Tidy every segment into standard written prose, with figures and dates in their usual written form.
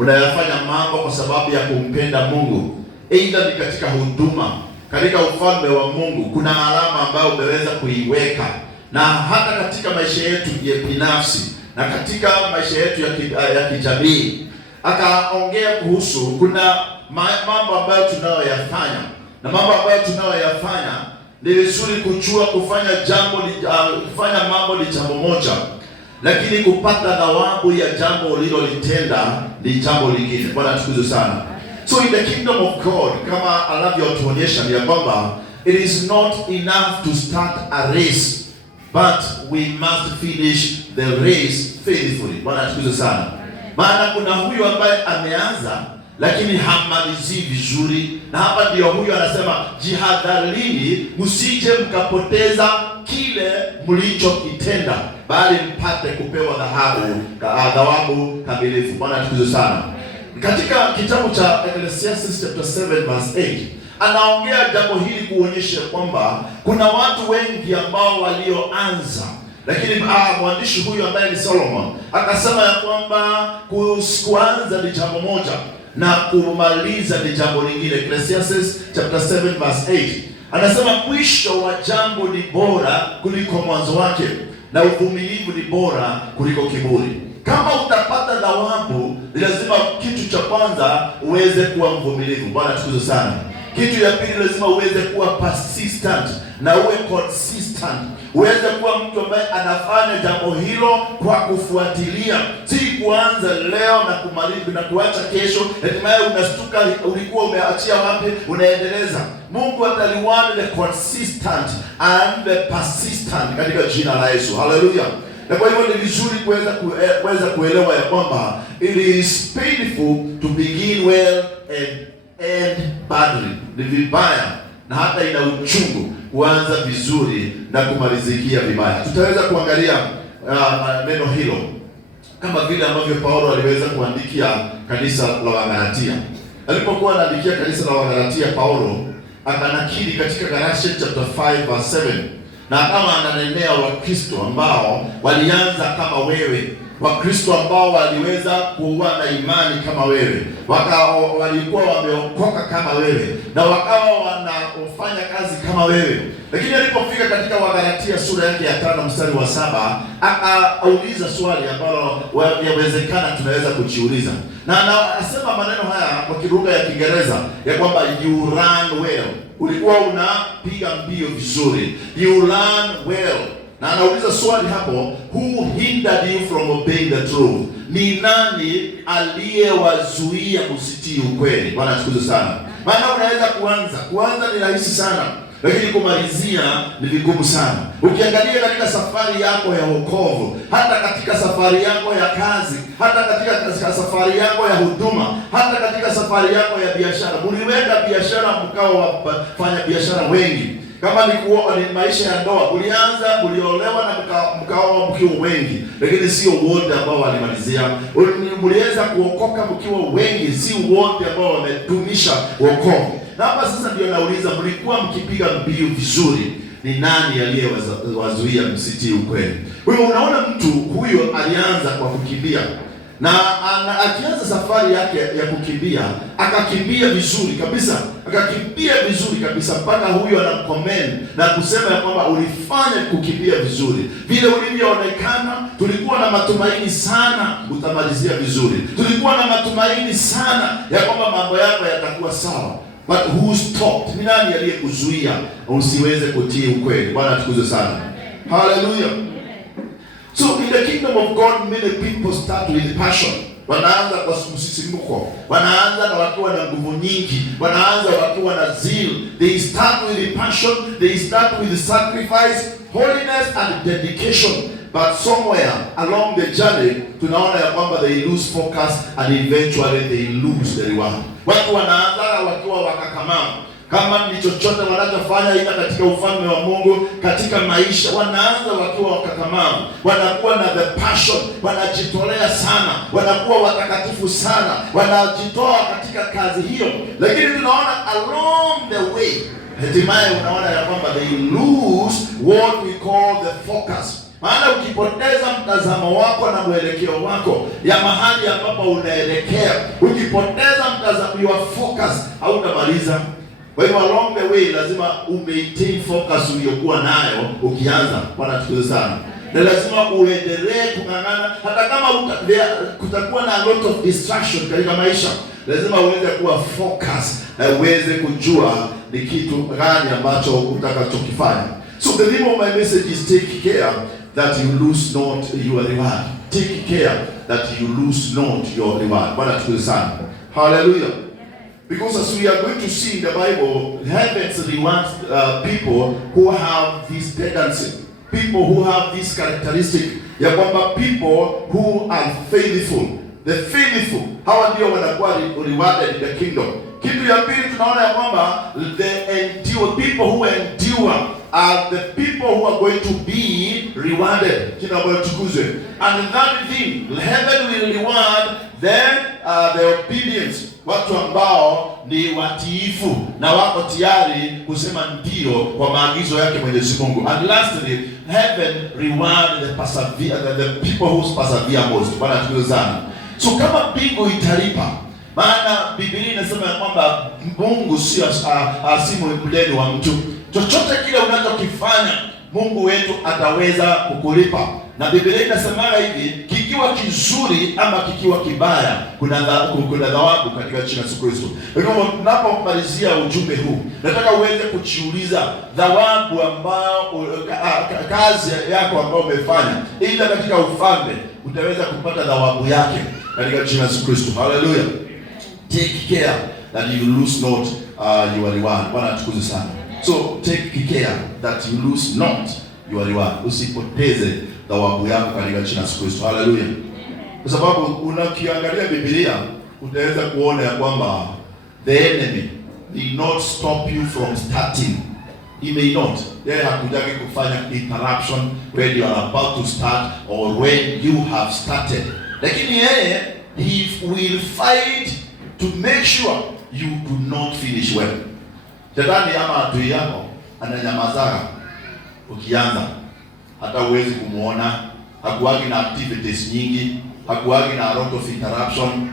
unayafanya mambo kwa sababu ya kumpenda Mungu, aidha ni katika huduma, katika ufalme wa Mungu, kuna alama ambayo umeweza kuiweka, na hata katika maisha yetu ya binafsi na katika maisha yetu ya kijamii. Akaongea kuhusu kuna mambo ambayo tunayoyafanya, na mambo ambayo tunayoyafanya ni vizuri kujua kufanya mambo ni jambo moja, lakini kupata thawabu ya jambo ulilolitenda ni jambo lingine. Bwana atukuzwe sana. So in the kingdom of God, kama anavyotuonyesha ni kwamba it is not enough to start a race, but we must finish the race faithfully. Bwana atukuzwe sana. Maana kuna huyu ambaye ameanza lakini hamalizi vizuri, na hapa ndio huyu anasema jihadharini, msije mkapoteza kile mlichokitenda, bali mpate kupewa thawabu kamilifu. Bwana atukuzwe sana. Katika kitabu cha Ecclesiastes chapter 7 verse 8 anaongea jambo hili kuonyesha kwamba kuna watu wengi ambao walioanza, lakini mwandishi huyu ambaye ni Solomon akasema ya kwamba kuanza ni jambo moja na kumaliza ni jambo lingine. Ecclesiastes chapter 7 verse 8 anasema mwisho wa jambo ni bora kuliko mwanzo wake, na uvumilivu ni bora kuliko kiburi. Kama utapata thawabu, lazima kitu cha kwanza uweze kuwa mvumilivu. Bwana atukuzwe sana. Kitu ya pili, lazima uweze kuwa persistent na uwe consistent. Uweze kuwa mtu ambaye anafanya jambo hilo kwa kufuatilia, si kuanza leo na kumaliza na kuacha kesho, hatimaye unastuka ulikuwa umeachia wapi, unaendeleza. Mungu ataliwana the consistent and the persistent katika jina la Yesu. Hallelujah. Na kwa hivyo ni vizuri kuweza kuelewa ya kwamba it is painful to begin well and end badly. Ni vibaya na hata ina uchungu kuanza vizuri na kumalizikia vibaya. Tutaweza kuangalia neno hilo kama vile ambavyo Paulo aliweza kuandikia kanisa la Wagalatia. Alipokuwa anaandikia kanisa la Wagalatia, Paulo akanakili katika Galatians chapter 5 verse 7, na kama ananenea Wakristo ambao walianza kama wewe, Wakristo ambao waliweza kuwa na imani kama wewe, walikuwa wameokoka kama wewe, na wakawa wanafanya kazi kama wewe. Lakini alipofika katika Wagalatia sura yake ya 5 mstari wa 7 akauliza swali ambalo yawezekana tunaweza kujiuliza, na anasema maneno haya kwa lugha ya Kiingereza ya kwamba you run well. Ulikuwa unapiga mbio vizuri, you run well. Na anauliza swali hapo, who hindered you from obeying the truth? Ni nani aliyewazuia msitii ukweli? Bwana atukuzwe sana. Maana unaweza kuanza ni rahisi sana, lakini kumalizia ni vigumu sana. Ukiangalia katika safari yako ya wokovu, hata katika safari yako ya kazi, hata katika safari yako ya huduma, hata katika safari yako ya biashara. Uliweka biashara mkao wafanya biashara wengi. Kama ni maisha ya ndoa, uliolewa na mkao mkiwa wengi, lakini sio wote ambao walimalizia. Mliweza kuokoka mkiwa wengi, si wote ambao wametumisha wokovu. Na hapa sasa ndio nauliza, mlikuwa mkipiga mbio vizuri, ni nani aliyewazuia msitii ukweli? Wewe unaona mtu huyo alianza kwa kukimbia, na akianza safari yake ya kukimbia, akakimbia vizuri kabisa, mpaka huyo anamcomment na kusema ya kwamba ulifanya kukimbia vizuri. Vile ulivyoonekana, tulikuwa na matumaini sana utamalizia vizuri. Tulikuwa na matumaini sana ya kwamba mambo yako yatakuwa sawa. But who stopped? Ni nani aliyekuzuia usiweze kutii ukweli? Bwana atukuzwe sana. Hallelujah. So in the kingdom of God, many people start with passion. Wanaanza kwa msisimuko, wanaanza na wakiwa na nguvu nyingi, wanaanza wakiwa na zeal. They start with passion, they start with sacrifice, holiness and dedication. But somewhere along the journey, tunaona ya kwamba they lose focus and eventually they lose the reward. Watu wanaanza wakiwa wakakamavu. Kama ni chochote wanachofanya ila katika ufalme wa Mungu, katika maisha, wanaanza wakiwa wakakamavu, wanakuwa na the passion, wanajitolea sana, wanakuwa watakatifu sana, wanajitoa katika kazi hiyo. Lakini tunaona along the way, hatimaye unaona ya kwamba they lose what we call the focus. Maana ukipoteza mtazamo wako na mwelekeo wako ya mahali ambapo unaelekea, ukipoteza mtazamo, your focus, hautamaliza. Kwa hivyo along the way lazima maintain focus uliyokuwa nayo ukianza. Bwana tukuze sana. Na lazima uendelee kung'ang'ana hata kama kutakuwa na a lot of distraction katika maisha. Lazima uweze kuwa focus na uweze kujua ni kitu gani ambacho utakachokifanya. So the name of my message is take care that you lose not your reward. Take care that you lose not your reward. Bwana tukuze sana. Hallelujah. Because as we are going to see in the Bible, heaven rewards people who have this tendency, people who have this characteristic, ya kwamba people who are faithful. The faithful, hawa ndio wanakuwa rewarded in the kingdom. Kitu ya pili tunaona ya kwamba the endure, people who endure are the people who are going to be rewarded. Jina Bwana tukuzwe. And that thing, heaven will reward them the obedience, watu ambao ni watiifu na wako tayari kusema ndio kwa maagizo yake Mwenyezi Mungu. And lastly, heaven reward the people who persevere most. Bwana tukuzwe sana. So kama mbingu italipa, maana Biblia inasema ya kwamba Mungu si mdeni wa mtu. Chochote kile unachokifanya Mungu wetu ataweza kukulipa. Na Biblia inasema hivi, kikiwa kizuri ama kikiwa kibaya, kuna thawabu katika jina la Yesu Kristo. Kwa hivyo tunapomalizia ujumbe huu, nataka uweze kujiuliza thawabu ambao kazi yako ambayo umefanya, ila katika ufalme utaweza kupata thawabu yake katika jina la Yesu Kristo. Hallelujah. Take care that you lose not your reward. Bwana tukuze sana. So take care that you lose not your reward. Usipoteze thawabu yako katika jina la Yesu Kristo. Hallelujah. Kwa sababu unakiangalia Biblia utaweza kuona ya kwamba the enemy will not stop you from starting. He may not. Yeye hakujagi kufanya interruption when you are about to start or when you have started. Lakini yeye, he will fight to make sure you do not finish well. Shetani ama adui yako ananyamazaga ukianza, hata uwezi kumuona, hakuwagi na activities nyingi, hakuwagi na a lot of interruption.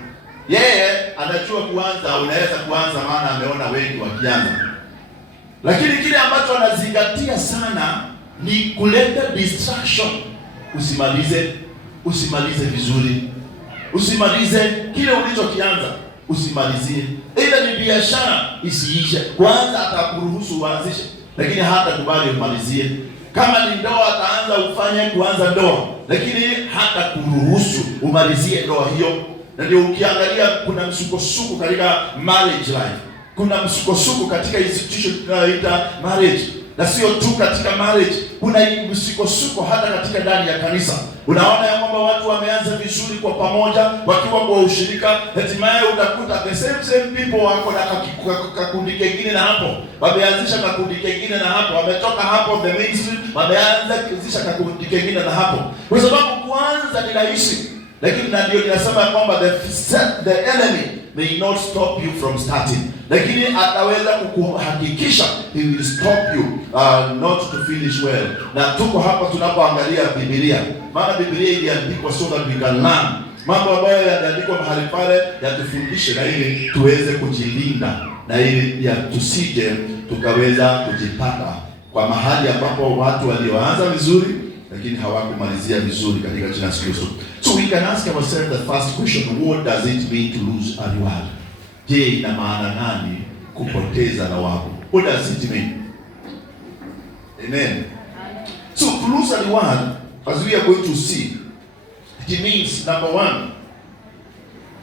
Yeye anajua kuanza, unaweza kuanza maana ameona wengi wakianza. Lakini kile ambacho anazingatia sana ni kuleta distraction. Usimalize vizuri. Usimalize kile ulichokianza, usimalizie. Ila ni biashara isiishe. Kwanza atakuruhusu uanzishe, lakini hata kubali umalizie. Kama ni ndoa ataanza ufanye kuanza ndoa, lakini hata kuruhusu umalizie ndoa hiyo. Na ndio ukiangalia kuna msukosuko katika marriage life. Kuna msukosuko katika institution tunayoita marriage. Na sio tu katika marriage, kuna msukosuko hata katika ndani ya kanisa. Unaona ya kwamba watu wameanza vizuri kwa pamoja, wakiwa kwa ushirika, hatimaye utakuta the same people wako na kakundi kingine na hapo. Wameanzisha kakundi kingine na hapo, wametoka hapo the mainstream, wameanza kuanzisha kakundi kingine na hapo. Kwa sababu kuanza ni rahisi, lakini na ndio ninasema kwamba the enemy may not stop you from starting. Lakini ataweza kukuhakikisha he will stop you not to finish well. Na tuko hapa tunapoangalia Biblia. Maana Biblia iliandikwa so that we can learn. Mambo ambayo yanaandikwa mahali pale yatufundishe na ili tuweze kujilinda na ili ya tusije tukaweza kujipata kwa mahali ambapo watu walioanza vizuri lakini hawakumalizia vizuri katika jina la Kristo. So we can ask ourselves the first question, what does it mean to lose a reward? Je, ina maana gani kupoteza thawabu? What does it mean? Amen. So to lose a reward, as we are going to see, it means number one,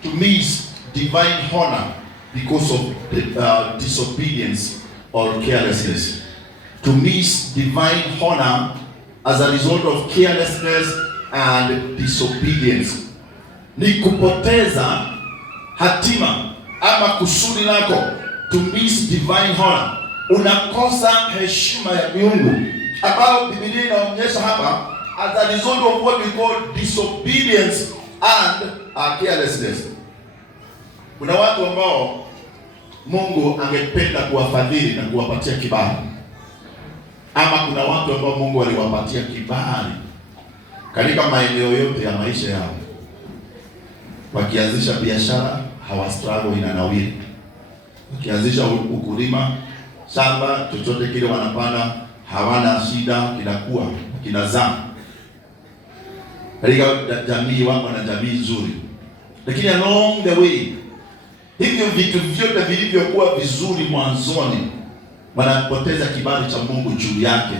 to miss divine honor because of disobedience or carelessness. To miss divine honor as a result of carelessness and disobedience. Ni kupoteza hatima ama kusudi lako. To miss divine honor. Unakosa heshima ya miungu, ambao Biblia inaonyesha hapa as a result of what we call disobedience and carelessness. Kuna watu ambao Mungu angependa kuwafadhili na kuwapatia kibali. Ama kuna watu ambao Mungu aliwapatia kibali katika maeneo yote ya maisha yao. Wakianzisha biashara hawastruggle, inanawiri. Wakianzisha ukulima, shamba, chochote kile wanapanda, hawana shida, kinakuwa, kinazaa. Katika jamii wako na jamii nzuri. Lakini along the way, hivyo vitu vyote vilivyokuwa vizuri mwanzoni, wanapoteza kibali cha Mungu juu yake,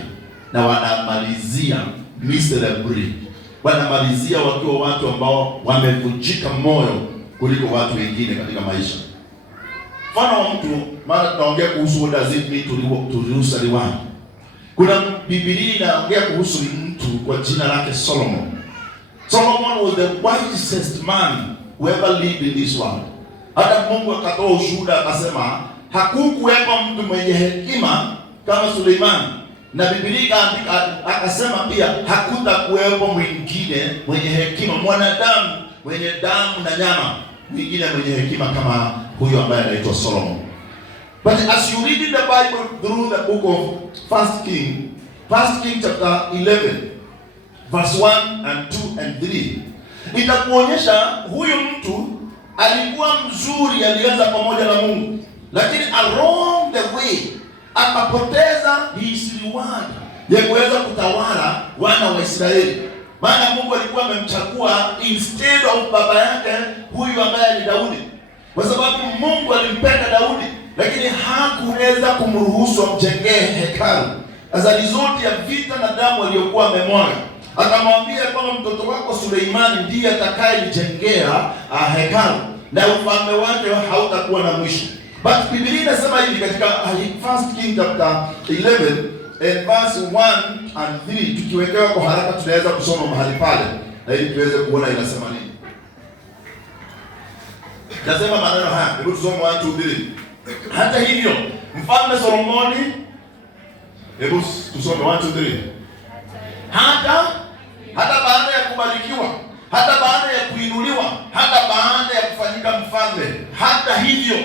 na wanamalizia miserably. Wanamalizia wakiwa watu ambao wamevunjika moyo kuliko watu wengine katika maisha. Mfano wa mtu, maana tunaongea kuhusu what does it mean to lose anyone. Kuna Biblia inaongea kuhusu mtu kwa jina lake Solomon. Solomon was the wisest man who ever lived in this world. Hata Mungu akatoa ushuhuda akasema hakukuwepo mtu mwenye hekima kama Suleiman. Na Biblia akasema pia hakutakuwepo mwingine mwenye hekima, mwanadamu mwenye damu na nyama, mwingine mwenye hekima kama huyo ambaye anaitwa Solomon. But as you read in the Bible through the book of First King chapter 11 verse 1 and 2 and 3, itakuonyesha huyu mtu alikuwa mzuri, alianza pamoja na Mungu, lakini along the way akapoteza his reward ya kuweza kutawala wana wa Israeli. Maana Mungu alikuwa amemchagua instead of baba yake huyu ambaye ni Daudi, kwa sababu Mungu alimpenda Daudi, lakini hakuweza kumruhusu amjengee hekalu. As a result ya vita na damu aliyokuwa amemwaga, akamwambia kwamba mtoto wako Suleimani ndiye atakayejengea hekalu na ufalme wake hautakuwa na mwisho. But Biblia inasema hivi katika First King chapter 11 and verse 1 and 3. Tukiwekewa kwa haraka tunaweza kusoma mahali pale na ili tuweze kuona inasema nini. Nasema maneno haya, hebu tusome 1 2 3. Hata hivyo Mfalme Solomoni, hebu tusome 1 2 3. Hata baada ya kubarikiwa, hata baada ya kuinuliwa, hata baada ya kufanyika mfalme, hata hivyo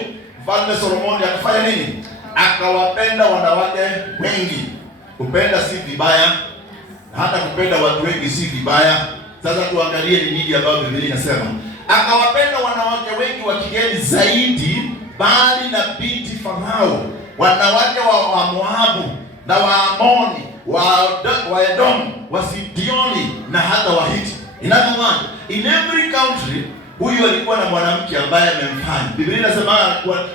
Mfalme Solomoni akafanya nini? Akawapenda wanawake wengi. Kupenda si vibaya, hata kupenda watu wengi si vibaya. Sasa tuangalie ni nini ambayo Biblia inasema. Akawapenda wanawake wengi wa kigeni zaidi, bali na binti Farao, wanawake wa Moabu na wa Amoni, wa Edom, wa Sidioni na hata wa Hiti. In other words, in every country huyu alikuwa na mwanamke ambaye amemfanya. Biblia inasema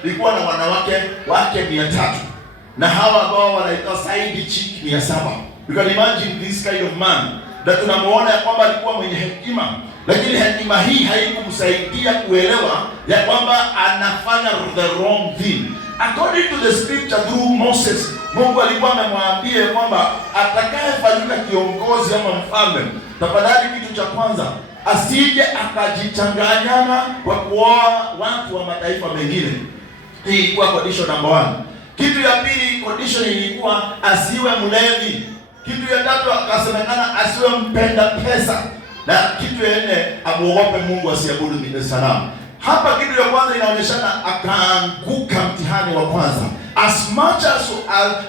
alikuwa na wanawake wake 300. Na hawa ambao wanaitwa side chick 700. You can imagine this kind of man. Na tunamuona ya kwamba alikuwa mwenye hekima, lakini hekima hii haikumsaidia kuelewa ya kwamba anafanya the wrong thing. According to the scripture through Moses, Mungu alikuwa amemwambia kwamba atakayefanyika kiongozi ama mfalme, tafadhali kitu cha kwanza asije akajichanganyana kwa kuoa watu wa mataifa mengine. Hii ilikuwa condition number 1. Kitu ya pili, condition ilikuwa asiwe mlevi. Kitu ya tatu akasemekana asiwe mpenda pesa, na kitu ya nne amuogope Mungu, asiabudu sanamu. Hapa kitu ya kwanza inaonyeshana akaanguka mtihani wa kwanza. As much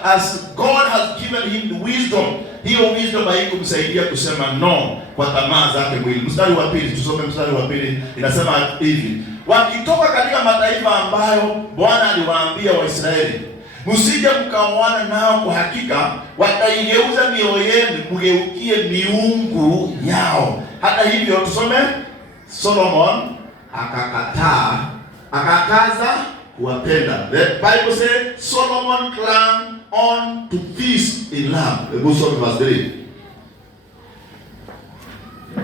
as God has given him the wisdom, hiyo wisdom haikumsaidia kusema no kwa tamaa zake mwili. Mstari wa pili, tusome mstari wa pili, inasema hivi: wakitoka katika mataifa ambayo Bwana aliwaambia Waisraeli, msije mkaoana nao, kwa hakika wataigeuza mioyo yenu mgeukie miungu yao. Hata hivyo, tusome, Solomon akakataa, akakaza kuwapenda. The Bible says Solomon clung on to this in love. Hebu some verse 3.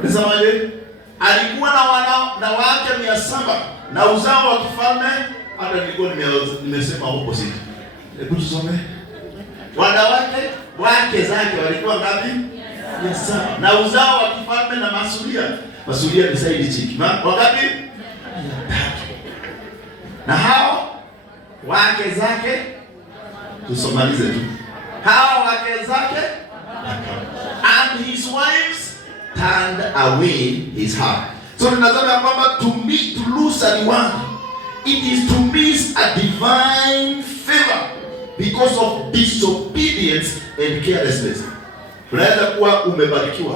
Nasemaje? Alikuwa na wake 700 na uzao wa kifalme. Hata nilikuwa nimesema opposite. Hebu tusome. Wanawake wake zake walikuwa ngapi? 700. Na uzao wa kifalme na masuria ni side chick. Wangapi? 300. Na hao wake zake, tusomalize tu. Hao wake zake, and his wives turned away his heart. So tunasema kwamba to lose anyone, it is to miss a divine favor because of disobedience and carelessness. Unaweza kuwa umebarikiwa,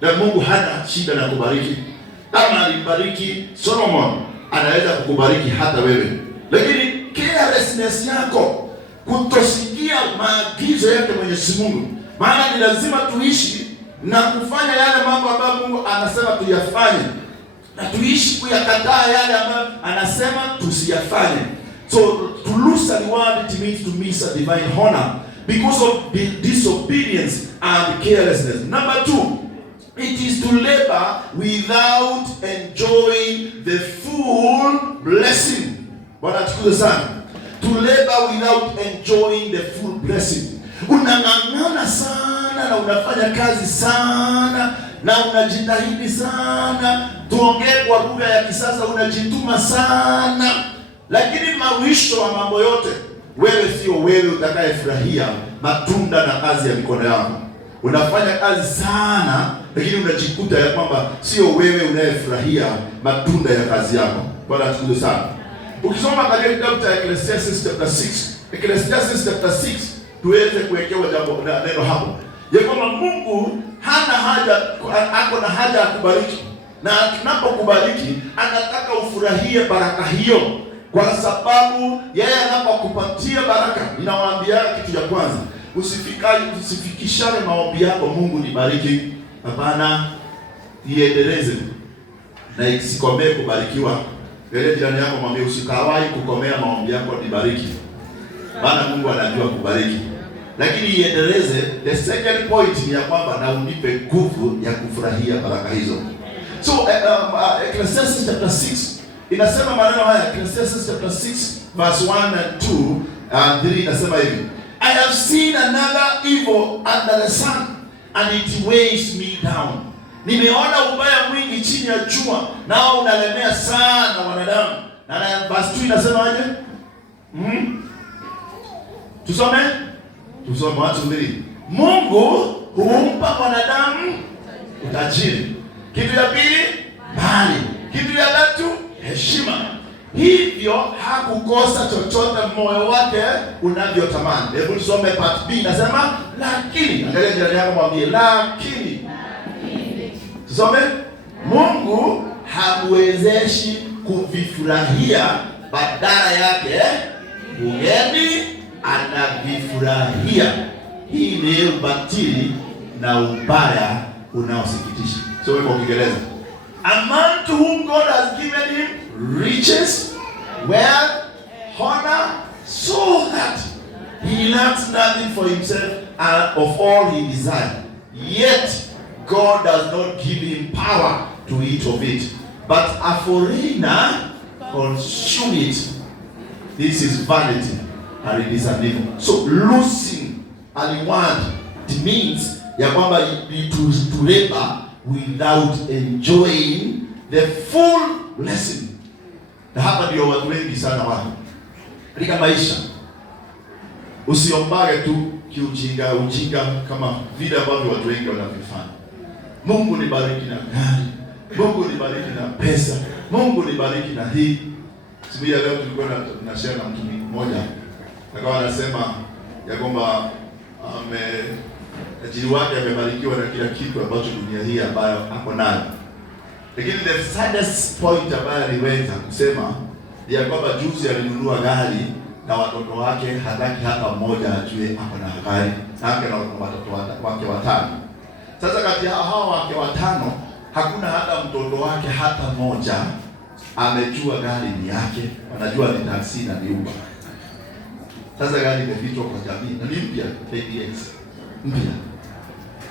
Na Mungu hana shida na kubariki. Kama alibariki Solomon, anaweza kukubariki hata wewe. Lakini carelessness yako, kutosikia maagizo yake Mwenyezi Mungu. Maana ni lazima tuishi na kufanya yale mambo ambayo Mungu anasema tuyafanye, na tuishi kuyakataa yale ambayo anasema tusiyafanye. So to lose a reward, it means to miss a divine honor because of disobedience and carelessness. Number 2, it is to labor without enjoying the full blessing. Bwana tukuze sana. To labor without enjoying the full blessing. Unang'ang'ana sana na unafanya kazi sana na unajitahidi sana. Tuongee kwa lugha ya kisasa, unajituma sana. Lakini mawisho wa mambo yote, wewe sio wewe utakayefurahia matunda na kazi ya mikono yako. Unafanya kazi sana, lakini unajikuta ya kwamba sio wewe unayefurahia matunda ya kazi yako. Bwana tukuze sana. Ukisoma katika kitabu cha Ecclesiastes chapter 6, Ecclesiastes chapter 6, tuweze kuwekewa jambo neno hapo. Ya kwamba Mungu hana haja, ako na haja ya kubariki. Na tunapokubariki, anataka ufurahie baraka hiyo. Kwa sababu yeye anapokupatia baraka, ninawaambia kitu cha kwanza, usifikishane maombi yako Mungu nibariki. Hapana, iendeleze na isikomee kubarikiwa. Ile jirani yako mwambie usikawahi kukomea maombi yako nibariki. Maana Mungu anajua kubariki. Lakini iendeleze. The second point ni ya kwamba na unipe nguvu ya kufurahia baraka hizo. So Ecclesiastes chapter 6 inasema maneno haya. Ecclesiastes chapter 6 verse 1 and 2 and 3 inasema hivi. I have seen another evil under the sun and it weighs me down. Nimeona ubaya mwingi chini ya jua, nao unalemea sana wanadamu. Na verse 2 inasema aje? Tusome 1 2 3. Mungu humpa wanadamu utajiri. Kitu ya pili, mali. Kitu ya tatu, heshima. Hivyo hakukosa chochote moyo wake unavyotamani. Hebu tusome part B inasema lakini. Angalia jirani yako mwambie lakini. Tusome, Mungu hamwezeshi kuvifurahia, badala yake ugeni anavifurahia. Hii ni ubatili na ubaya unaosikitisha. So kwa Kiingereza, a man to whom God has given him riches, wealth, honor, so that he lacks nothing for himself and of all he desires. Yet God does not give him power to eat of it, but a foreigner consume it. This is vanity and it is an evil. So losing a reward, it means ya kwamba to labor without enjoying the full blessing. Na hapa ndio watu wengi sana wako katika maisha. Usiombage tu kiujinga kama vile ambavyo watu wengi wanavifanya. Mungu nibariki na gari, Mungu nibariki na pesa, Mungu nibariki na hii. Siku ya leo tulikuwa tunashare na mtu mmoja, akawa anasema ya kwamba ajili wake amebarikiwa na kila kitu ambacho dunia hii ambayo hapo nayo. Lakini the saddest point ambayo aliweza kusema ya kwamba juzi alinunua gari na watoto wake hataki hata mmoja ajue hapo na gari. Yake na watoto wake watano. Sasa kati ya hao wake watano hakuna hata mtoto wake hata mmoja amejua gari ni yake, anajua ni taxi na ni Uber. Sasa gari imefichwa kwa jamii na ni mpya, KDX mpya.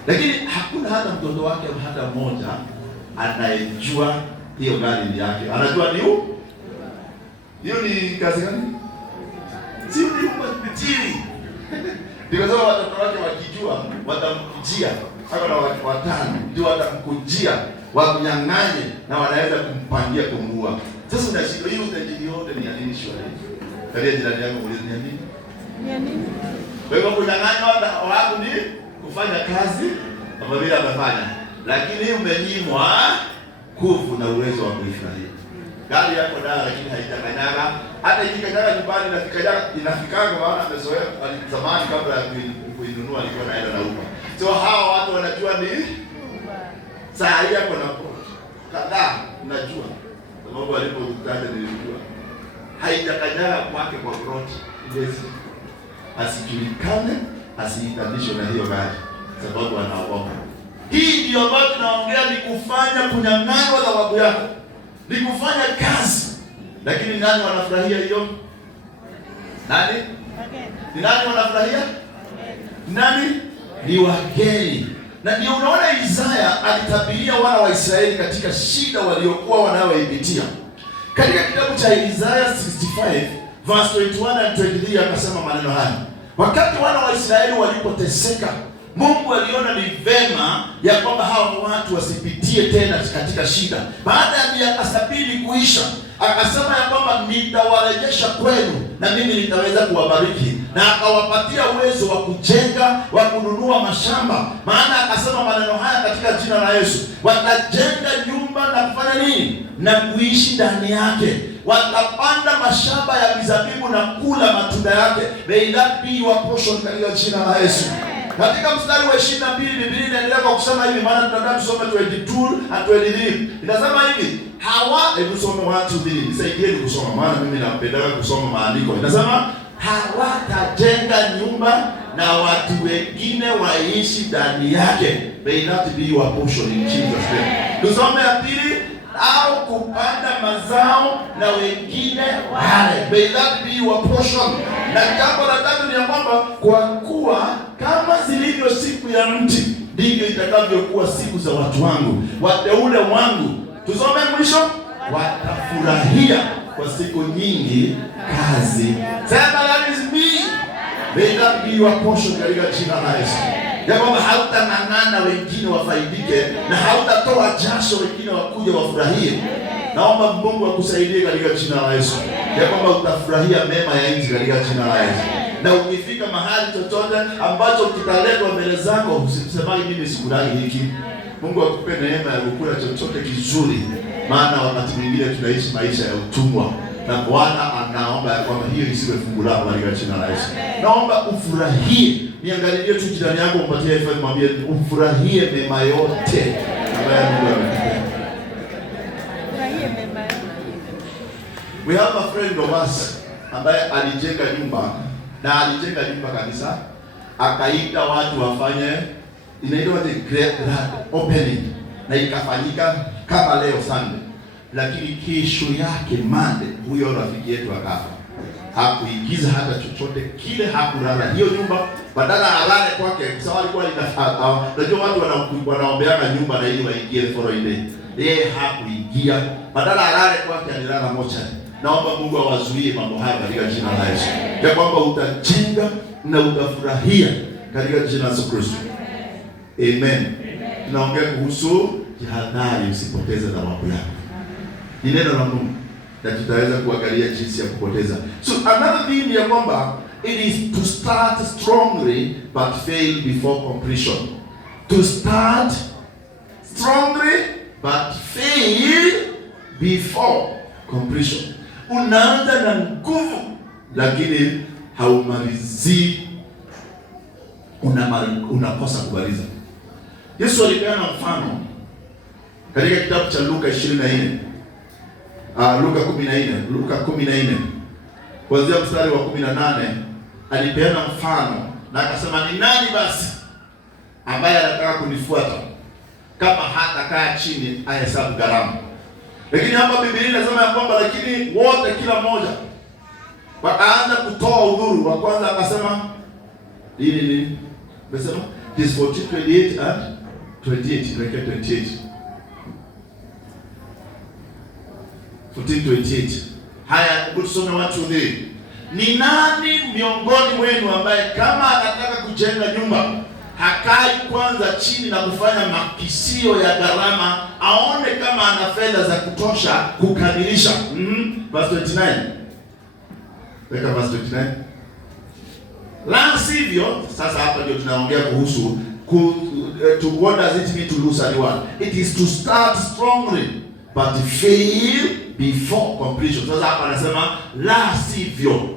Lakini hakuna hata mtoto wake hata mmoja anayejua hiyo gari ni yake. Anajua ni Uber. Hiyo ni kazi gani? Si ni Uber mtiri. Ndio sababu watoto wake wakijua watamkujia. Hata na watu watano ndio watamkujia wamnyang'anye na wanaweza kumpangia kumuua. Sasa unashika hiyo utajiri yote ni ya nini shwari? Kalia jirani yako muulize ni ya nini? Ni ya nini? Kwa hivyo kunyang'anywa watu ni kufanya kazi kama vile amefanya. Lakini umenyimwa nguvu na uwezo wa kuifurahia. Gari yako dawa lakini haitakanyaga. Hata ikikanyaga nyumbani inafikaga maana amezoea zamani kabla ya kuinunua alikuwa naenda na Uber. So hawa watu wanajua ni Saa hii hapo na plot kadhaa najua. Sababu alipokutaja nilijua. Haijakanyaga kwake kwa plot. Ndezi. Asijulikane, asiitanishwe na hiyo gari. Sababu anaogopa. Hii ndio ambayo tunaongea, ni kufanya kunyang'anywa thawabu yako. Ni kufanya kazi. Lakini nani wanafurahia hiyo? Nani? Ni nani wanafurahia? Nani? Ni wageni. Na ndio unaona Isaya alitabiria wana wa Israeli katika shida waliokuwa wanayoipitia. Katika kitabu cha Isaya 65 verse 21 and 23 akasema maneno haya. Wakati wana wa Israeli walipoteseka, Mungu aliona ni vema ya kwamba hawa watu wasipitie tena katika shida. Baada ya miaka 70 kuisha, akasema ya kwamba nitawarejesha kwenu na mimi nitaweza kuwabariki, na akawapatia uwezo wa kujenga, wa kununua mashamba. Maana akasema maneno haya katika jina la Yesu, watajenga nyumba na kufanya nini? Na kuishi ndani yake. Watapanda mashamba ya mizabibu na kula matunda yake. May that be your portion katika jina la Yesu. Katika mstari wa 22 Biblia inaendelea kwa kusema hivi, maana tunataka tusome 22 and 23. Inasema hivi, hebu some 1 2 3. Nisaidieni kusoma maana mimi napenda kusoma maandiko. Inasema hawatajenga nyumba na watu wengine waishi ndani yake. May that be your portion in Jesus name. Tusome ya pili, au kupanda mazao na wengine wale. May that be your portion. Na jambo la tatu ni kwamba kwa kuwa kama zilivyo siku ya mti ndivyo itakavyokuwa siku za watu wangu, wateule wangu. Tusome mwisho, watafurahia kwa siku nyingi kazi. Sema that is me. May that be your portion katika jina la Yesu. Ya kwamba hautang'ang'ana wengine wafaidike na hautatoa jasho wengine wakuja wafurahie. Naomba Mungu akusaidie katika jina la Yesu. Ya kwamba utafurahia mema ya nchi katika jina la Yesu. Na ukifika mahali chochote ambacho kitaletwa mbele zako, usisemani mimi sikulagi hiki. Mungu akupe neema ya kukula chochote kizuri. Maana wakati mwingine tunaishi maisha ya utumwa. Na Bwana anaomba ya kwamba hiyo isiwe fungu lako katika jina la Yesu. Naomba ufurahie. Niangalie tu jirani yako, mpatie iPhone, mwambie ufurahie mema yote ambayo Mungu amekupa. Ufurahie mema yote. We have a friend of us ambaye alijenga nyumba, na alijenga nyumba kabisa. Akaita watu wafanye inaitwa the great opening, na ikafanyika kama leo Sunday. Lakini kesho yake Monday huyo rafiki yetu akafa. Hakuigiza hata chochote kile, hakulala hiyo nyumba. Badala alale kwake, sawa, alikuwa unajua watu wanaombeana nyumba na ili waingie the following day. Yeye hakuingia. Badala alale kwake, alilala mochari. Naomba Mungu awazuie mambo haya katika jina la Yesu. Ya kwamba utajenga na utafurahia katika jina la Yesu Kristo. Amen. Tunaongea kuhusu jihadhari, usipoteze thawabu yako. Ni neno la Mungu na tutaweza kuangalia jinsi ya kupoteza. So another thing ya kwamba it is to start strongly but fail before completion. To start strongly but fail before completion. Unaanza na nguvu lakini haumalizi, unakosa kumaliza. Yesu alipeana mfano katika kitabu cha Luka 24. Luka 14 kuanzia mstari wa 18 alipeana mfano na akasema, ni nani basi ambaye anataka kunifuata kama hata kaa chini ahesabu gharama. Lakini hapa Biblia inasema ya kwamba lakini wote kila mmoja wakaanza kutoa udhuru. Wa kwanza akasema nini? Amesema this 14:28 and 28. 14:28. Haya, tusome 1-2. Ni nani miongoni mwenu ambaye kama anataka kujenga nyumba hakai kwanza chini na kufanya makisio ya gharama aone kama ana fedha za kutosha kukamilisha? Verse 29. Weka verse 29. La sivyo, sasa hapa ndio tunaongea kuhusu what does it mean to lose anyone? It is to start strongly but fail before completion. Sasa hapa anasema la sivyo.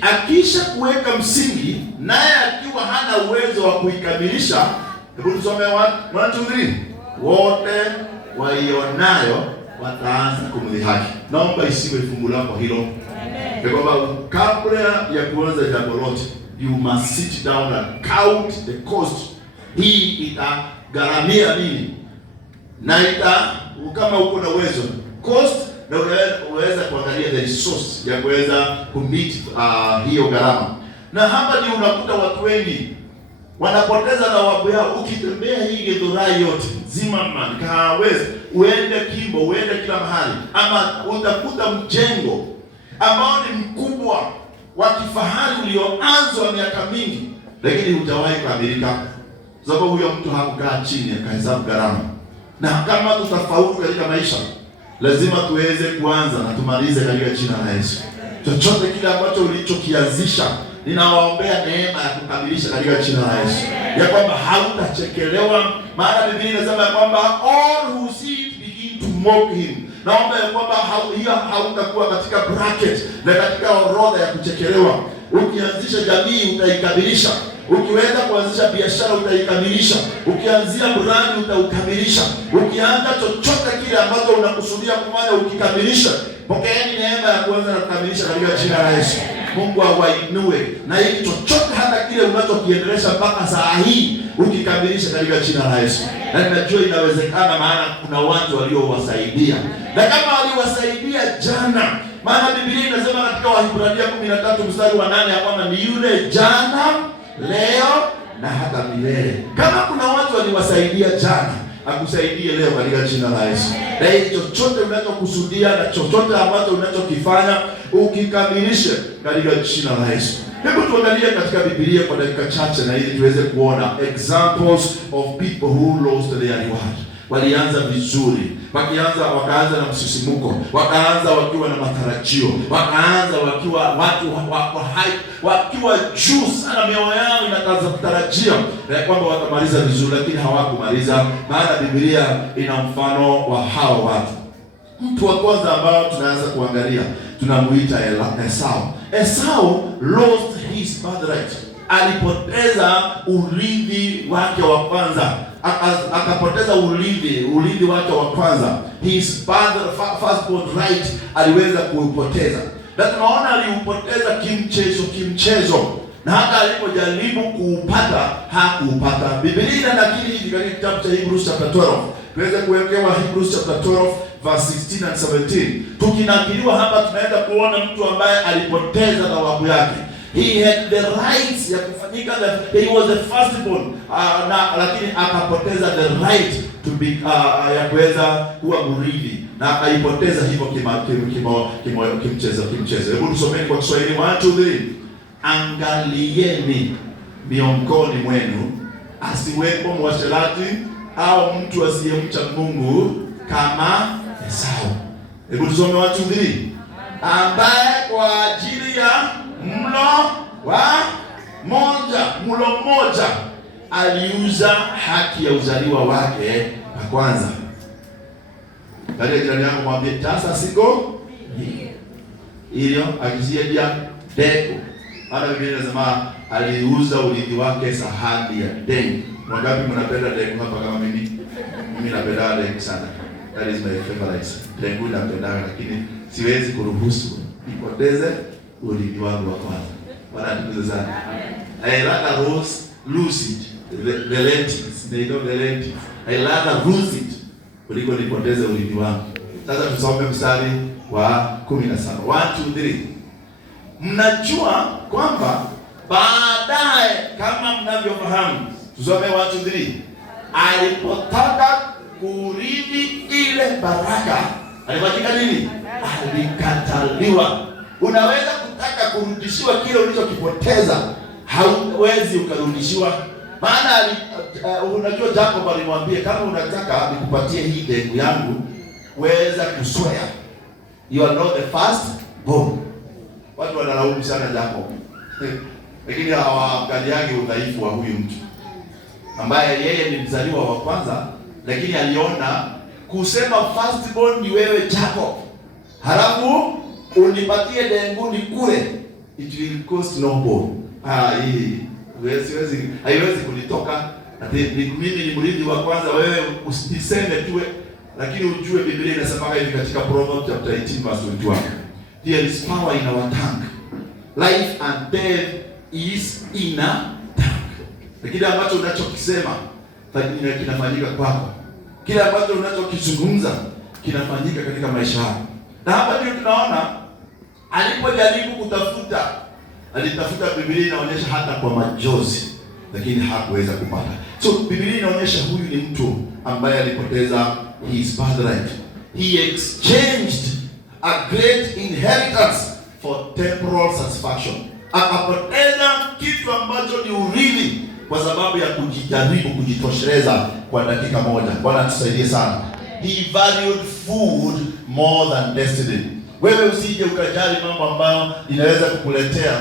Akisha kuweka msingi naye akiwa hana uwezo wa kuikamilisha, hebu tusome 1 2 3. wote waionayo wataanza kumdhihaki. Naomba isiwe fungu lako hilo. Kwa sababu kabla ya kuanza jambo lote, you must sit down and count the cost. Hii itagharamia nini? Na kama uko na uwezo cost, na unaweza kuangalia the resource ya kuweza kumit hiyo gharama. Na hapa ndio unakuta watu wengi wanapoteza thawabu yao. Ukitembea hii Githurai yote Zimmerman, Kahawezi, uende Kimbo, uende kila mahali, ama utakuta mjengo ambao ni mkubwa wa kifahari ulioanzwa miaka mingi, lakini hujawahi kukamilika, sababu huyo mtu hakukaa chini akahesabu gharama. Na kama tutafaulu katika maisha, lazima tuweze kuanza na tumalize katika jina la Yesu. Chochote kile ambacho ulichokianzisha, ninawaombea neema ya kukamilisha katika jina la Yesu, ya kwamba hautachekelewa. Maana Biblia inasema ya kwamba all who see it begin to mock him. Naomba ya kwamba hiyo hautakuwa katika bracket na katika orodha ya kuchekelewa. Ukianzisha jamii utaikamilisha. Ukiweza kuanzisha biashara utaikamilisha. Ukianzia brand utaukamilisha. Ukianza chochote kile ambacho unakusudia kufanya ukikamilisha, pokeeni neema ya kuanza na kukamilisha katika jina la Yesu. Mungu awainue na hiki chochote hata kile unachokiendelesha mpaka saa hii ukikamilisha katika jina la Yesu. Na ninajua inawezekana, maana kuna watu waliowasaidia. Na kama waliwasaidia jana, maana Biblia inasema katika Wahibrania 13 mstari wa 8 ya kwamba ni yule jana, leo na hata milele. Kama kuna watu waliwasaidia jana, akusaidie leo katika jina la Yesu. Na hii chochote unachokusudia na chochote ambacho unachokifanya ukikamilishe katika jina la Yesu. Hebu tuangalie katika Biblia kwa dakika chache, na ili tuweze kuona examples of people who lost their reward. Walianza vizuri, wakaanza na msisimuko, wakaanza wakiwa na matarajio, wakaanza wakiwa watu wakiwa juu sana, mioyo yao inakaza kutarajia kwamba watamaliza vizuri, lakini hawakumaliza. Maana Biblia ina mfano wa hao watu. Mtu wa kwanza ambao tunaanza kuangalia tunamuita Esau. Esau lost his birthright. Alipoteza urithi wake wa kwanza. Akapoteza urithi wake wa kwanza. His firstborn right aliweza kuupoteza. Na tunaona aliupoteza kimchezo. Na hata alipojaribu kuupata hakuupata. Biblia inanakili hivi katika kitabu cha Hebrews chapter 12. Tuweze kuwekewa Hebrews chapter 12 verse 16 and 17. Tukinakiliwa hapa tunaweza kuona mtu ambaye alipoteza thawabu yake. He had the rights ya kufanyika, he was the firstborn, lakini akapoteza the right to be ya kuweza kuwa mrithi, na akaipoteza hivyo kimchezo. Hebu tusomeni kwa Kiswahili 1 2 3. Angalieni miongoni mwenu asiwepo mwasherati au mtu asiyemcha Mungu kama Esau. Hebu tusome 1 2 3. Ambaye kwa ajili ya mlo mmoja aliuza haki ya uzaliwa wake wa kwanza. Katika jirani yangu mwambie tasa siko hiyo akiziedia deko. Hata Biblia inasema aliuza urithi wake sahani ya deni. Wangapi mnapenda deko hapa kama mimi? Mimi napenda deko sana. That is my favorite. Deko napenda, lakini siwezi kuruhusu nipoteze urithi wangu wa kwanza. Bwana tukuze sana. I rather lose it. The lentils. They know the lentils. I rather lose it kuliko nipoteze urithi wangu. Sasa tusome mstari wa 17. 1 2 3. Mnajua kwamba baadaye, kama mnavyofahamu, tusome 1 2 3. Alipotaka kurithi ile baraka, alifanyika nini? Alikataliwa. Unaweza kutaka kurudishiwa kile ulichokipoteza, hauwezi ukarudishiwa. Maana unajua Jacob alimwambia, kama unataka nikupatie hii demu yangu, weza kuswear you are not the first born. Watu wanalaumu sana Jacob, lakini hawaangaliangi udhaifu wa huyu mtu ambaye yeye ni mzaliwa wa kwanza, lakini aliona kusema first born ni wewe Jacob, halafu unipatie dengu ni kule, it will cost no more. Hii haiwezi kunitoka ati mimi ni mrithi wa kwanza, wewe usiseme tu, lakini ujue Biblia inasema hivi katika Proverbs chapter 18 verse 21. There is power in our tongue. Life and death is in a tongue. Kile ambacho unachokisema kinafanyika kwako. Kile ambacho unachokizungumza kinafanyika katika maisha yako. Na hapa ndio tunaona alipojaribu alitafuta, Biblia inaonyesha hata kwa majozi, lakini hakuweza kupata. So Biblia inaonyesha huyu ni mtu ambaye alipoteza his birthright. He exchanged a great inheritance for temporal satisfaction. Akapoteza kitu ambacho ni urithi kwa sababu ya kujaribu kujitosheleza kwa dakika moja. Bwana tusaidie sana. He valued food more than destiny. Wewe usije ukajali mambo ambayo inaweza kukuletea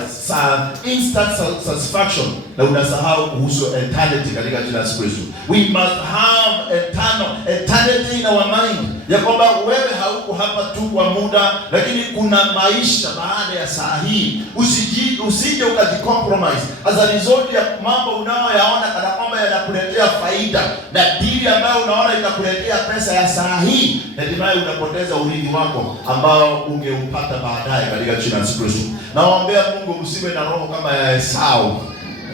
instant satisfaction na unasahau kuhusu eternity katika jina la Kristo. We must have eternity in our mind. Ya kwamba wewe hauko hapa tu kwa muda, lakini kuna maisha baada ya saa hii. Usije ukajicompromise as a result ya mambo unayoyaona kana kwamba yanakuletea faida na dili ambayo unaona itakuletea pesa ya saa hii, hatimaye unapoteza urithi wako ambao ungeupata baadaye katika jina la Kristo. Naomba Mungu msiwe na roho kama ya Esau,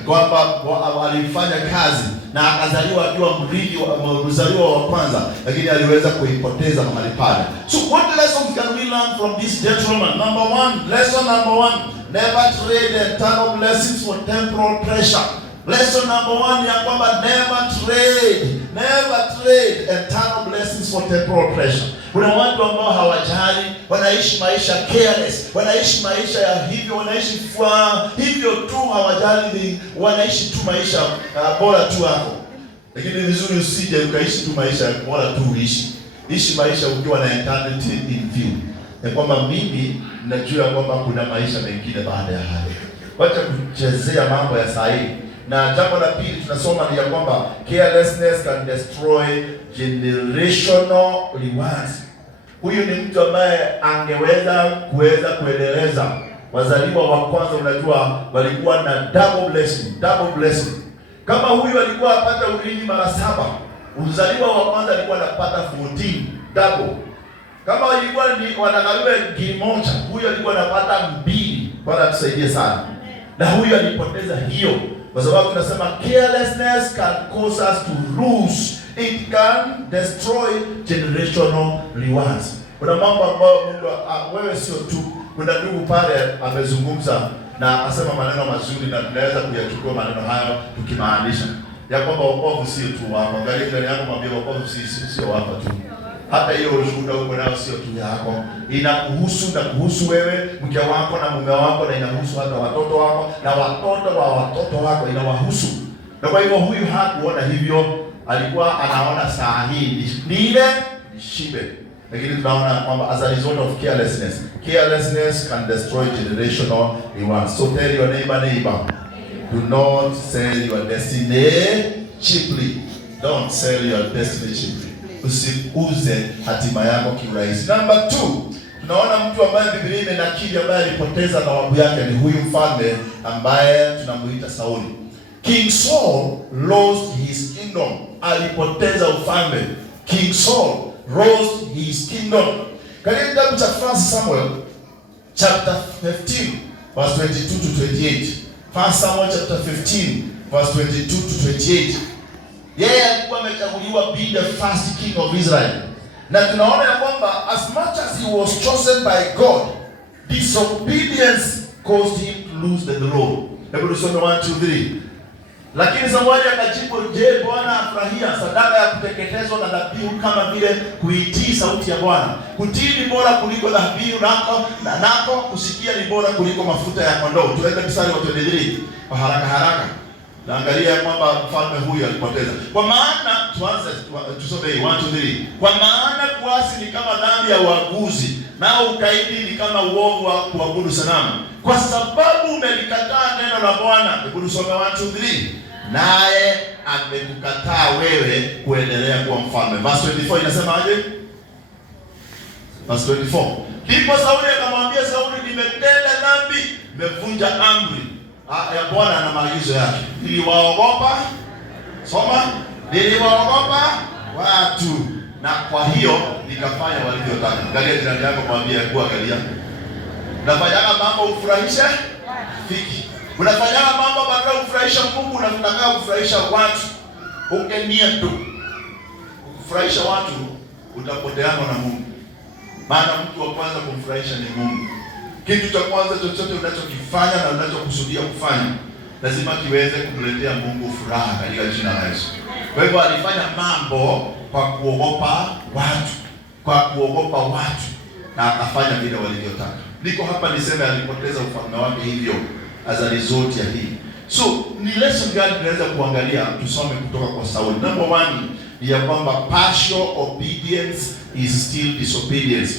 kwamba alifanya kazi na akazaliwa akiwa mzaliwa wa kwanza, lakini aliweza kuipoteza mahali pale. So what lessons can we learn from this gentleman? Lesson number one, never trade eternal blessings for temporal pressure. Lesson number one ya kwamba never trade eternal blessings for temporal pressure. Kuna watu ambao hawajali, wanaishi maisha careless, wanaishi maisha ya hivyo, wanaishi hivyo tu, hawajali, wanaishi tu maisha bora tu hapo. Lakini vizuri usije ukaishi tu maisha bora tu uishi. Ishi maisha ukiwa na eternity in view. Ya kwamba mimi najua kwamba kuna maisha mengine baada ya haya. Wacha kuchezea mambo ya saa hii. Na jambo la pili tunasoma ni ya kwamba carelessness can destroy generational rewards. Huyu ni mtu ambaye angeweza kuendeleza wazaliwa wa kwanza. Unajua walikuwa na double blessing. Kama huyu alikuwa apata urithi mara 7, mzaliwa wa kwanza alikuwa anapata 14 double. Kama ilikuwa ni wanagawiwa kimoja, huyu alikuwa anapata 2. Bwana tusaidie sana. Na huyu alipoteza hiyo. Kwa sababu tunasema carelessness can cause us to lose. It can destroy generational rewards. Kuna mambo ambayo wewe sio tu. Kuna ndugu pale amezungumza na asema maneno mazuri na tunaweza kuyachukua maneno hayo tukimaanisha. Ya kwamba wokovu sio tu wako. Angalia ndani yako mwambie wokovu sio wako tu. Hata hiyo ushuhuda uko nao sio tu yako. Inakuhusu wewe, mke wako na mume wako, na inahusu hata watoto wako na watoto wa watoto wako inawahusu. Na kwa hivyo huyu hakuona hivyo, alikuwa anaona saa hii ni ile shibe. Lakini tunaona kwamba as a result of carelessness can destroy generational rewards. So tell your neighbor, do not sell your destiny cheaply. Don't sell your destiny cheaply. Usiuze hatima yako kiurahisi. Number 2, tunaona mtu ambaye Biblia imenakili ambaye alipoteza thawabu yake ni huyu mfalme ambaye tunamuita Sauli. King Saul lost his kingdom. Alipoteza ufalme. King Saul lost his kingdom. Katika kitabu cha 1 Samuel chapter 15 verse 22 to 28. 1 Samuel chapter 15 verse 22 to 28. Yeye alikuwa amechaguliwa be the first king of Israel. Na tunaona ya kwamba as much as he was chosen by God, disobedience caused him to lose the throne. Hebu tusome 1, 2, 3. Lakini Samueli akajibu, je, Bwana afurahia sadaka ya kuteketezwa na dhabihu kama vile kuitii sauti ya Bwana? Kutii ni bora kuliko dhabihu nako kusikia ni bora kuliko mafuta ya kondoo. Tuende mstari wa 23 kwa haraka. Naangalia kwamba mfalme huyu alipoteza. Kwa maana tusome 1, 2, 3. Kwa maana kuasi ni kama dhambi ya uaguzi, nao ukaidi ni kama uovu wa kuabudu sanamu. Kwa sababu umelikataa neno la Bwana. Hebu tusome 1, 2, 3. Naye amekukataa wewe kuendelea kuwa mfalme. Verse 24 inasema aje? Verse 24. Ndipo Sauli akamwambia Sauli, nimetenda dhambi, nimevunja amri ya Bwana na maagizo yake. Niliwaogopa Soma, niliwaogopa watu na kwa hiyo nikafanya walivyotaka. Angalia jirani yako, mwambie kuangalia. Unafanya mambo ufurahishe fiki. Unafanya mambo badala ufurahisha Mungu, unataka kufurahisha watu. Ukenia tu. Kufurahisha watu utapoteana na Mungu. Maana mtu wa kwanza kumfurahisha ni Mungu. Kitu cha kwanza chochote unachokifanya na unachokusudia kufanya lazima kiweze kumletea Mungu furaha katika jina la Yesu. Kwa hivyo alifanya mambo kwa kuogopa watu, na akafanya vile walivyotaka. Niko hapa niseme alipoteza ufalme wake hivyo as a result ya hii. So ni lesson gani tunaweza kuangalia tusome kutoka kwa Sauli? Number 1 ni ya kwamba partial obedience is still disobedience.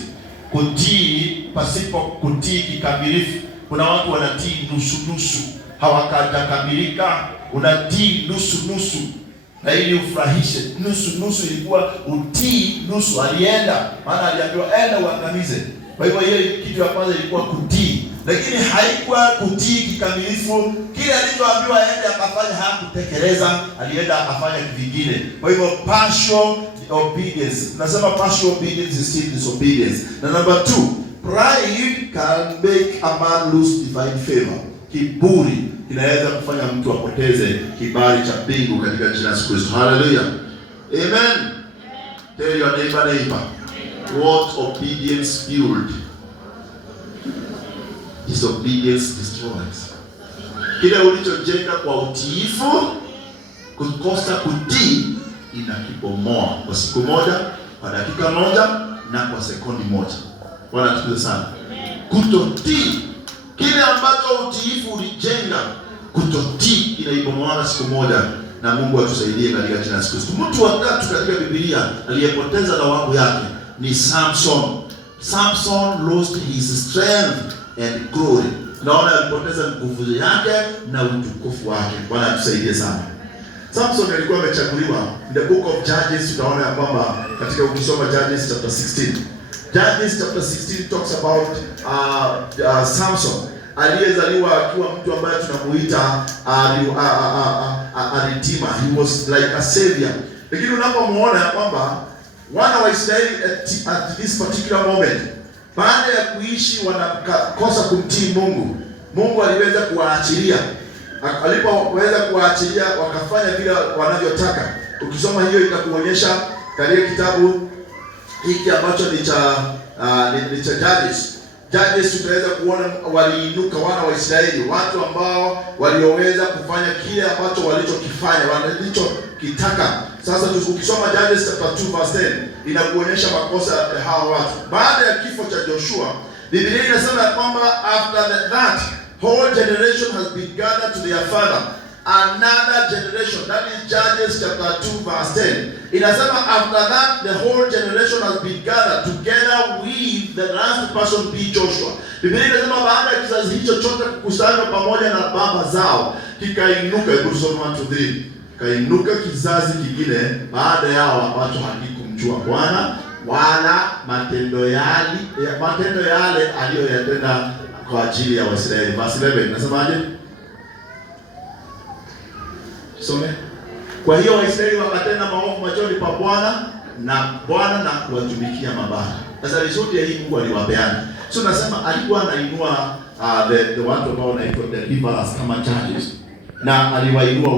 Kutii pasipo kutii kikamilifu. Kuna watu wanatii nusu, hawakakamilika. Unatii nusu na ili ufurahishe. Nusu ilikuwa utii nusu. Alienda, maana aliambiwa enda uangamize. Kwa hivyo hiyo kitu ya kwanza ilikuwa kutii, lakini haikuwa kutii kikamilifu. Kile alichoambiwa aende akafanya hakutekeleza, alienda akafanya vingine. Kwa hivyo partial obedience. Nasema partial obedience is still disobedience. Na number 2, pride can make a man lose divine favor. Kiburi inaweza kufanya mtu apoteze kibali cha mbingu katika jina la Yesu Kristo. Hallelujah. Amen. Tell your neighbor, what obedience builds, disobedience destroys. Kile ulichojenga kwa utiifu, kukosa kutii inakibomoa kwa siku moja, kwa dakika moja na kwa sekondi moja. Bwana tukuze sana. Kutotii kile ambacho utiifu ulijenga, kutotii inaibomoa siku moja, na Mungu atusaidie katika jina la Yesu Kristo. Mtu wa tatu katika Biblia aliyepoteza thawabu yake ni Samson. Samson lost his strength and glory. Naona alipoteza nguvu yake na utukufu wake. Bwana atusaidie sana. Samson alikuwa amechaguliwa. In the book of Judges tunaona ya kwamba katika ukisoma Judges chapter 16. Judges chapter 16 talks about Samson aliyezaliwa akiwa mtu ambaye tunamuita a redeemer. He was like a savior. Lakini unapomuona ya kwamba wana wa Israeli at this particular moment, baada ya kuishi wanakosa kumtii Mungu, Mungu aliweza kuwaachilia. Alipoweza kuwaachilia wakafanya vile wanavyotaka. Ukisoma hiyo itakuonyesha katika kitabu hiki ambacho ni cha Judges. Judges tutaweza kuona waliinuka wana wa Israeli, watu ambao walioweza kufanya kile ambacho walichokifanya, walichokitaka. Sasa ukisoma Judges chapter 2 verse 10 inakuonyesha makosa ya hawa watu. Baada ya kifo cha Joshua, Biblia inasema kwamba after that whole generation has been gathered to their father. Another generation, that is Judges chapter 2 verse 10. Inasema after that the whole generation has been gathered together with the last person be Joshua. Biblia inasema baada ya kizazi hicho chote kukusanywa pamoja na baba zao, kikainuka. Hebu tusome 1-3. Kainuka kizazi kingine baada yao ambacho hakikumjua Bwana wala matendo yale aliyoyatenda kwa ajili ya Waisraeli. Verse 11 nasemaje? Some. Kwa hiyo Waisraeli wakatenda maovu machoni pa Bwana na kuwatumikia mabaya. Sasa result ya hii Mungu aliwapeana. So nasema alikuwa anainua the watu ambao wanaitwa the deliverers kama judges. Na aliwainua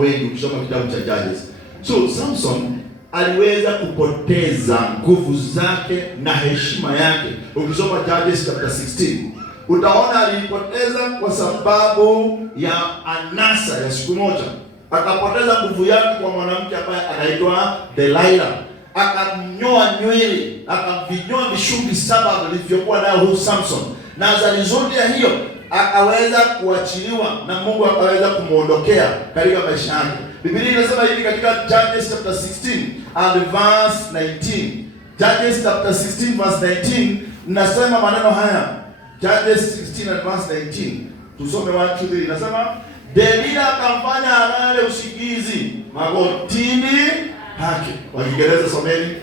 wengi ukisoma kitabu cha Judges. So Samson aliweza kupoteza nguvu zake na heshima yake. Ukisoma Judges chapter 16 utaona alipoteza kwa sababu ya anasa ya siku moja. Akapoteza nguvu yake kwa mwanamke ambaye anaitwa Delilah. Akamnyoa nywele, akavinyoa vishungi 7 vilivyokuwa nayo huyu Samson. Na za result ya hiyo akaweza kuachiliwa na Mungu akaweza kumuondokea katika maisha yake. Biblia inasema hivi katika Judges chapter 16 and verse 19. Judges chapter 16 verse 19 nasema maneno haya. Judges 16 and verse 19. Tusome 1-2. Nasema Delilah akamfanya alale usingizi magotini pake. Kwa Kiingereza someni.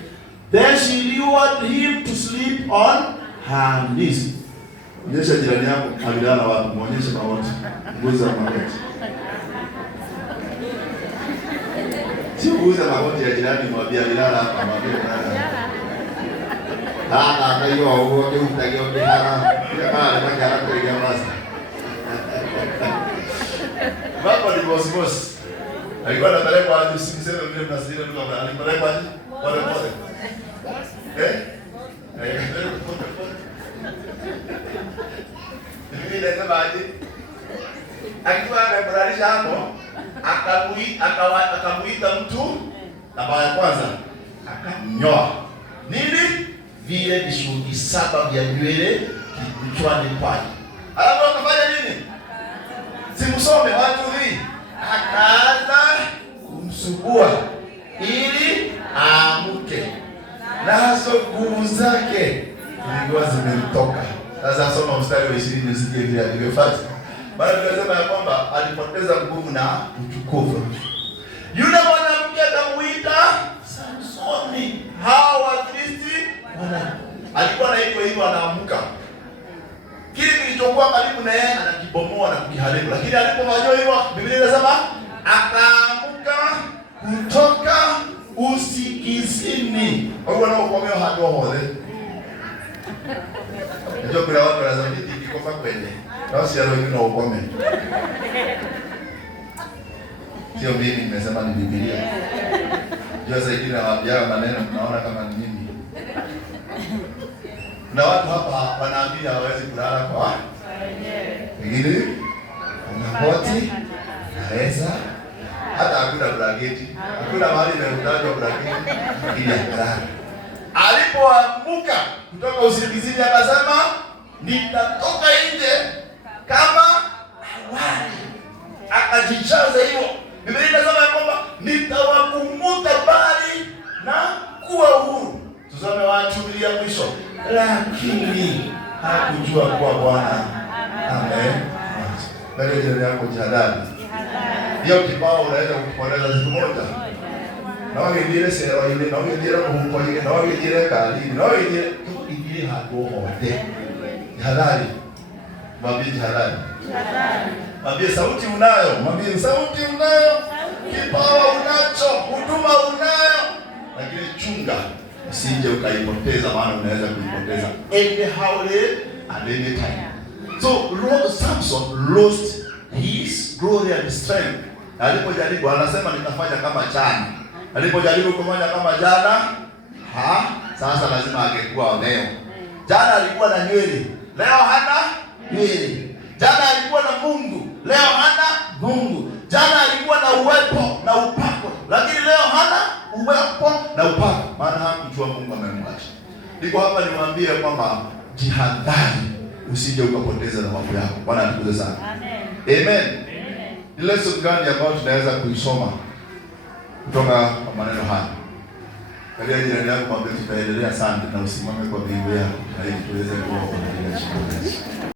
Then she lured him to sleep on her knees. Onyesha jirani yako alilala wapi? Muonyeshe na wote. Nguzo ya magoti. Sio kuuza magoti ya jirani, mwambie lala hapa, mwambie lala. Na hiyo huo ndio utageo bihara. Kama anataka kuingia basi. Baba ni boss. Alikuwa anapelekwa hadi usimseme vile mnasema ndio baba. Alipelekwa hadi pole pole. Mimi nasema aje? Akiwa amebadilisha hapo, akamuita mtu namba ya kwanza, akamnyoa. Nini? Vile vishughuli 7 vya nywele kichwani kwake. Alafu akafanya nini? Simsome watu hivi. Akaanza kumsugua ili aamke. Nazo nguvu zake zilikuwa zimemtoka. Sasa soma mstari wa 20 usikie vile alivyofanya. Bado tunasema ya kwamba alipoteza nguvu na utukufu. Yule mwanamke akamuita Samsoni. Hawa Wakristo alikuwa anaitwa hivyo, anaamka. Kile kilichokuwa karibu na yeye anakibomoa na kukiharibu. Lakini alipofanywa hivyo, Biblia inasema akaamka kutoka usikizini. Au wanaokomea hado hode. Ndio kuna watu wanasema kikofa kwende. Na sio leo na ukome. Sio mimi nimesema, ni Biblia. Ndio sasa hivi nawaambia maneno mnaona kama ni mimi. Na watu hapa wanaambia hawezi kulala kwa wenyewe. Unapoti naweza hata hakuna blanketi. Hakuna mahali imeundwa blanketi ili akalala. Alipoamka kutoka usingizini akasema nitatoka nje kama awali. Akajichaza hivyo. Biblia inasema kwamba nitawakumbuka bali na kuwa huru. Tusome Waachilia mwisho. Lakini hakujua kuwa Bwana bali jana yako jadali. Hiyo kibao unaweza kupoteza siku moja. Na wewe ndiye sera ile, na wewe ndiye roho ile, na wewe ndiye kali, na wewe ndiye hapo hote. Jadali. Mwambie jadali. Mwambie sauti unayo, mwambie sauti unayo, kipawa unacho, huduma unayo. Lakini chunga usije ukaipoteza, maana unaweza kuipoteza anyhow at any time. So Samson lost his glory and strength. Alipojaribu anasema nitafanya kama jana. Alipojaribu kufanya kama jana, sasa lazima angekuwa leo. Jana alikuwa na nywele, leo hana nywele. Jana alikuwa na Mungu, leo hana Mungu. Jana alikuwa na uwepo na upako, lakini leo hana uwepo na upako, maana hakujua Mungu amemwacha. Niko hapa niwaambie kwamba jihadhari usije ukapoteza na mambo yako. Bwana atukuze sana. Amen. Amen. Ni lesson gani ambayo tunaweza kuisoma kutoka kwa maneno haya? Kalia jirani yako mwambie tutaendelea sana, na usimame kwa miguu yako ili tuweze kuwa pamoja.